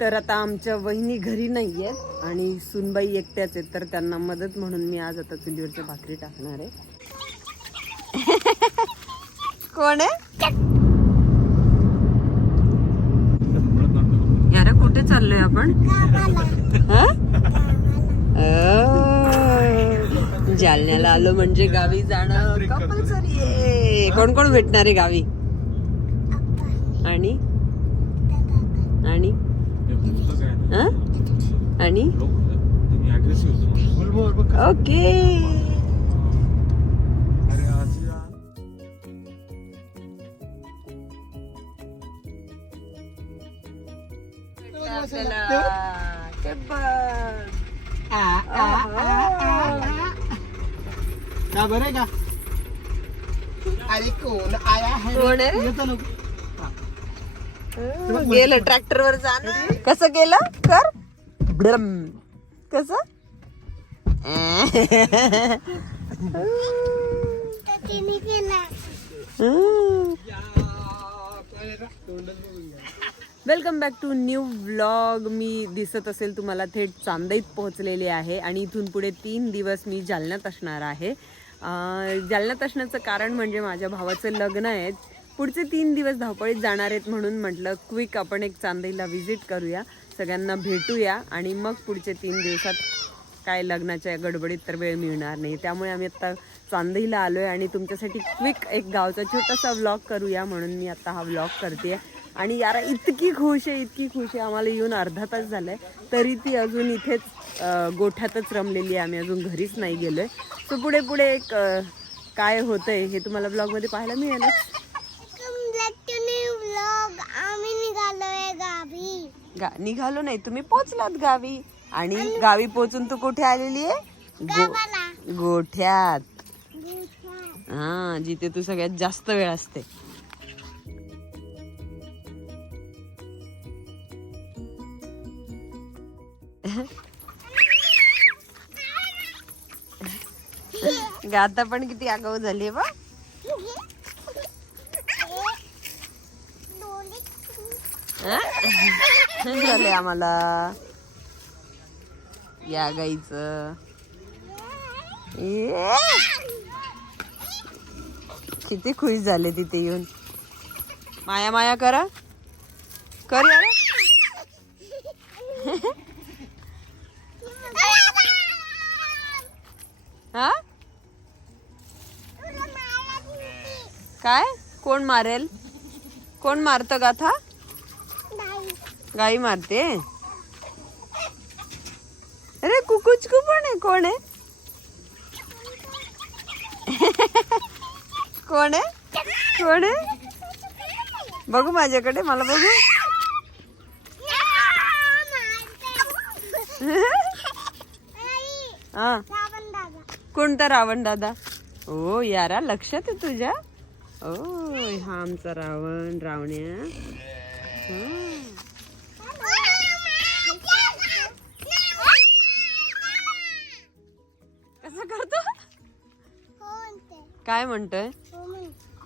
तर आता आमच्या वहिनी घरी नाही आहेत आणि सुनबाई एकट्याच आहेत तर त्यांना मदत म्हणून मी आज आता चुलीवरच्या भाकरी टाकणार आहे. कोण आहे? यार कुठे चाललोय आपण? जालन्याला आलो म्हणजे गावी जाणं कंपल्सरी आहे. कोण कोण भेटणार आहे गावी? आणि? आणि? आणि? ओके. का बरं का अरे कोण? आया है कोण आहे रे? येतो ना. अं, गेलं ट्रॅक्टर वर जाणं. कसं गेलं? कर. ब्रम. कस? Welcome back to new vlog मी दिसत असेल तुम्हाला थेट चांदईत पोहोचलेले आहे आणि इथून पुढे तीन दिवस मी जालन्यात असणार आहे. जालन्यात असण्याचं कारण म्हणजे माझ्या भावाचं लग्न आहे. पुढचे तीन दिवस धावपळीत जाणार आहेत म्हणून म्हटलं क्विक आपण एक चांदईला व्हिजिट करूया सगळ्यांना भेटूया आणि मग पुढचे तीन दिवसात काय लग्नाच्या गडबडीत तर वेळ मिळणार नाही. त्यामुळे आम्ही आत्ता चांदईला आहे आणि तुमच्यासाठी क्विक एक गावचा छोटासा व्लॉग करूया म्हणून मी आत्ता हा व्लॉग करते आणि यारा इतकी खुश आहे इतकी खुश आहे. आम्हाला येऊन अर्धा तास झालाय. तरी ती अजून इथेच गोठ्यातच रमलेली आहे. आम्ही अजून घरीच नाही गेलो आहे सो पुढे पुढे एक काय होतं आहे हे तुम्हाला ब्लॉगमध्ये पाहायला मिळेलच. गा निघालो नाही. तुम्ही पोचलात गावी. आणि गावी पोचून तू कुठे आलेली आहे? गो- गोठ्यात. हा जिथे तू सगळ्यात जास्त वेळ असते. गाता पण किती आगाऊ झाली बा. झाले आम्हाला. या गाईच. किती खुश झाले तिथे येऊन. माया माया करा. कर यार हा? काय? कोण मारेल? कोण मारतं गाथा? गाई मारते. अरे कुकुचकू पण आहे कोण आहे? कोण आहे? कोण आहे? बघू माझ्याकडे मला बघू. हा. कोणता रावण दादा? ओ यारा लक्षात आहे तुझ्या? ओ हा आमचा रावण रावण्या. काय म्हणतोय?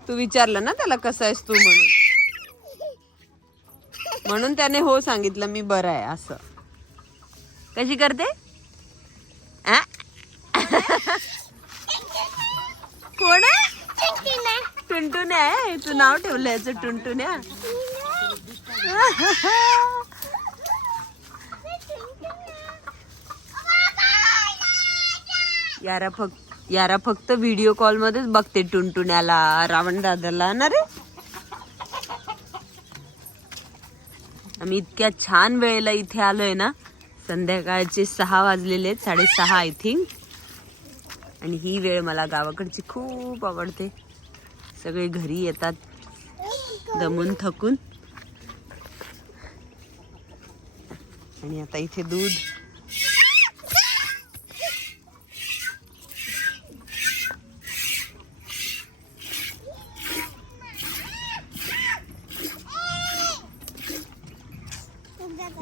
तू विचारलं ना त्याला कसं आहेस तू म्हणून. म्हणून त्याने हो सांगितलं मी बरं आहे असं. कशी करते? कोण आहे? टुनटुन्या आहे. तू नाव ठेवलं याचं टुनटुन्या यारा फक्त यारा फक्त व्हिडिओ कॉल मध्येच बघते टुनटुण्याला रावण दादाला ना रे? आम्ही इतक्या छान वेळेला इथे आलोय ना. संध्याकाळचे सहा वाजलेले आहेत साडेसहा आय थिंक आणि ही वेळ मला गावाकडची खूप आवडते. सगळे घरी येतात दमून थकून. आणि आता इथे दूध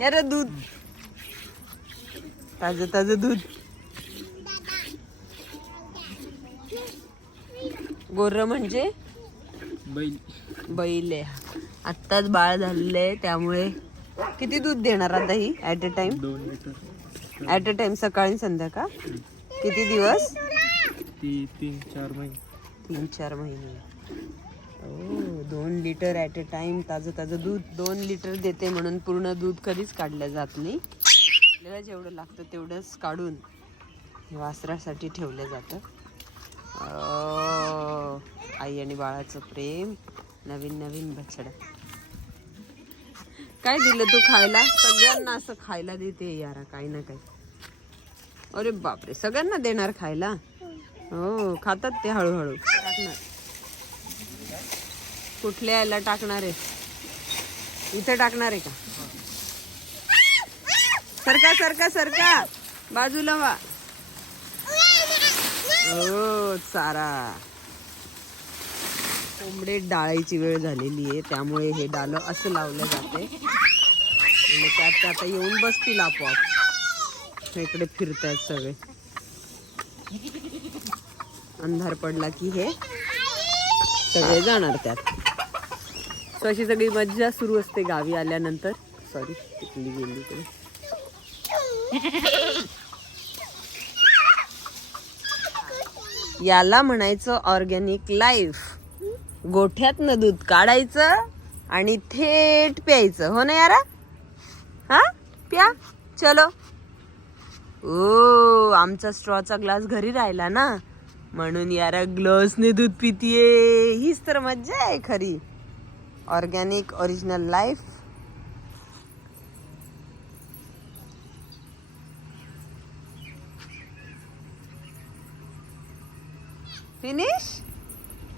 यार दूध. ताजं ताजं दूध. गोर म्हणजे? बैल. बैल आहे आत्ताच बाळ झालेलं आहे त्यामुळे किती दूध देणार आता ही? ऍट अ टाइम दोन लिटर. ऍट अ टाइम सकाळी संध्याकाळ? किती दिवस? ती तीन चार महिने. तीन चार महिने. ओ दोन लिटर ॲट अ टाइम ताजं ताजं दूध. दोन लिटर देते म्हणून पूर्ण दूध कधीच काढलं जात नाही. आपल्याला जेवढं लागतं तेवढंच काढून वासरासाठी ठेवलं जातं. आई आणि बाळाचं प्रेम. नवीन नवीन बछड. काय दिलं तू खायला? सगळ्यांना असं खायला देते यारा काही ना काही. अरे बापरे सगळ्यांना देणार खायला? हो. खातात ते हळूहळू. टाकणार कुठल्या याला टाकणार आहे? इथं टाकणार आहे का? सरका सरका सरका. बाजूला वा. हो चारा. कोंबडे डाळायची वेळ झालेली आहे त्यामुळे हे डालं असं लावलं जाते. आणि त्यात आता येऊन बसतील आपोआप. इकडे फिरतायत सगळे. अंधार पडला की हे सगळे जाणार त्यात. सो अशी सगळी मज्जा सुरू असते गावी आल्यानंतर. सॉरी टिकली गेली इकडे. याला म्हणायचं ऑर्गॅनिक लाईफ. गोठ्यातनं दूध काढायचं आणि थेट प्यायचं. हो ना यारा? हा? प्या. चलो. ओ आमचा स्ट्रॉचा ग्लास घरी राहिला ना. म्हणून यारा ग्लासने दूध पितीये. हीच तर मज्जा आहे खरी. Organic original life. फिनिश?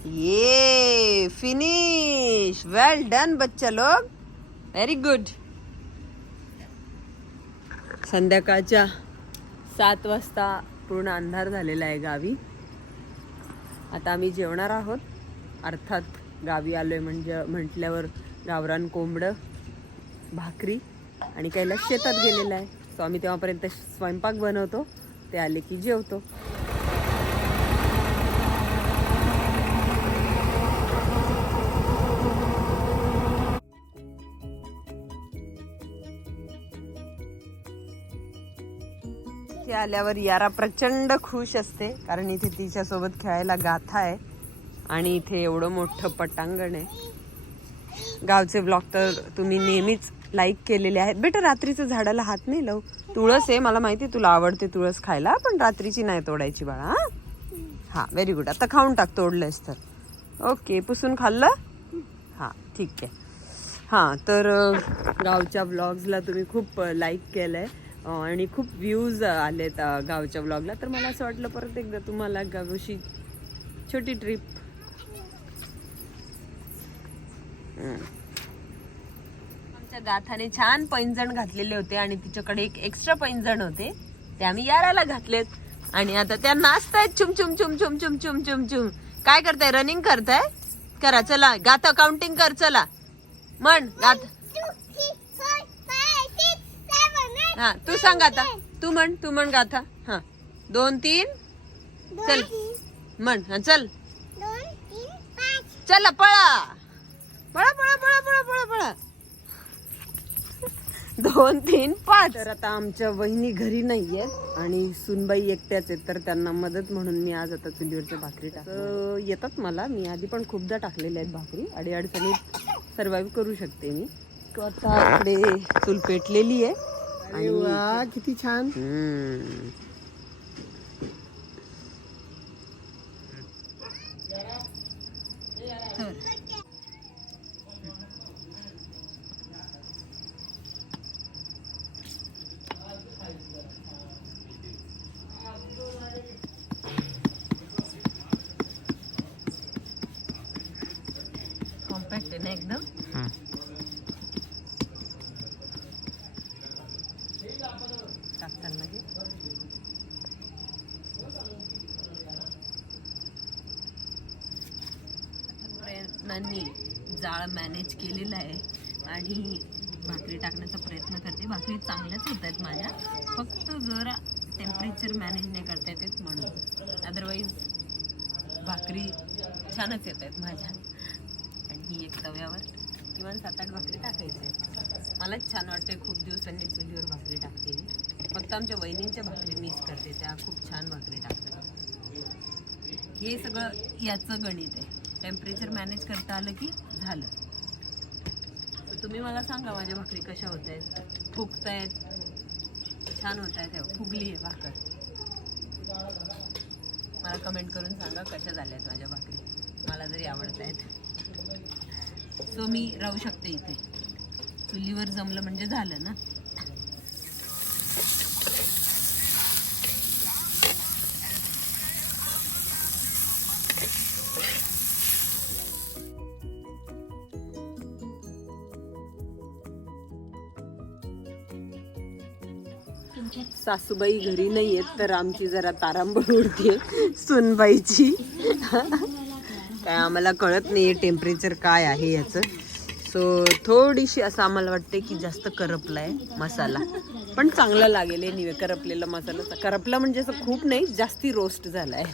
ये फिनिश. वेल डन बच्चा लोग. व्हेरी गुड संध्याकाळच्या सात वाजता पूर्ण अंधार झालेला आहे गावी. आता आम्ही जेवणार आहोत. अर्थात गावी आलोय म्हणजे म्हटल्यावर गावरान कोंबडं भाकरी आणि कैलास शेतात गेलेला आहे. सो आम्ही तेव्हापर्यंत स्वयंपाक बनवतो ते आले की जेवतो. आल्यावर यारा प्रचंड खुश असते कारण इथे तिच्यासोबत खेळायला गाथा आहे. आणि इथे एवढं मोठं पटांगण आहे. गावचे ब्लॉग तर तुम्ही नेहमीच लाईक केलेले आहेत. बेटा रात्रीचं झाडाला हात नाही लावू. तुळस आहे मला माहिती आहे तुला आवडते तुळस खायला पण रात्रीची नाही तोडायची बाळा हा? हा व्हेरी गुड आता खाऊन टाक तोडलंयस तर. ओके पुसून खाल्लं? हां ठीक आहे. हां तर गावच्या ब्लॉग्सला तुम्ही खूप लाईक केलं आहे आणि खूप व्ह्यूज आलेत गावच्या ब्लॉगला तर मला असं वाटलं परत एकदा तुम्हाला गावशी छोटी ट्रिप आमच्या गाथाने छान पैंजण घातलेले होते आणि तिच्याकडे एक एक्स्ट्रा पैंजण होते. ते आम्ही याराला घातलेत. आणि आता त्या नाचतायत चुम चुम चुम चुम चुम चुम चुम चुम काय करताय? रनिंग करताय? करा चला. गाथा काउंटिंग कर चला. म्हण गाथ. हा तू सांग आता. तू म्हण तू म्हण गाथा. हा. दोन तीन. चल. म्हण हा चल. चला पळा. पळा पळा पळा पळा पळा पळा. दोन तीन पाच. तर आता आमच्या वहिनी घरी नाहीये आणि सुनबाई एकट्याच आहेत तर त्यांना मदत म्हणून मी आज आता चुलीवरच्या भाकरी टाक येतात मला. मी आधी पण खूपदा टाकलेल्या आहेत भाकरी. अडीअडचणीत सर्वाईव्ह करू शकते मी. आता इकडे चूल पेटलेली आहे. आणि किती छान. टाकताना प्रयत्नांनी जाळ मॅनेज केलेलं आहे आणि भाकरी टाकण्याचा प्रयत्न करते. भाकरी चांगल्याच होत आहेत माझ्या. फक्त जरा टेम्परेचर मॅनेज नाही करता येतेच म्हणून. अदरवाईज भाकरी छानच येत आहेत माझ्या. आणि ही एक तव्यावर किमान सात आठ भाकरी टाकायची आहेत. मलाच छान वाटते खूप दिवसांनी चुलीवर भाकरी टाकते मी फक्त आमच्या वहिनींच्या भाकरी मिस करते त्या खूप छान भाकरी टाकतात. हे सगळं याचं गणित आहे. टेम्परेचर मॅनेज करता आलं की झालं. तुम्ही मला सांगा माझ्या भाकरी कशा होत आहेत? फुगतायत छान होत आहेत फुगली आहे भाकर. मला कमेंट करून सांगा कशा झाल्या आहेत माझ्या भाकरी? मला जरी आवडत आहेत. सो मी राहू शकते इथे. चुलीवर जमलं म्हणजे झालं ना? सासूबाई घरी नाही आहेत तर आमची जरा तारांबळ उडते सुनबाईची. काय आम्हाला कळत नाही टेम्परेचर काय आहे याचं. सो थोडीशी असं आम्हाला वाटते की जास्त करपला आहे मसाला. पण चांगला लागेल आहे निवे करपलेला मसाला. करपला म्हणजे असं खूप नाही जास्ती रोस्ट झाला आहे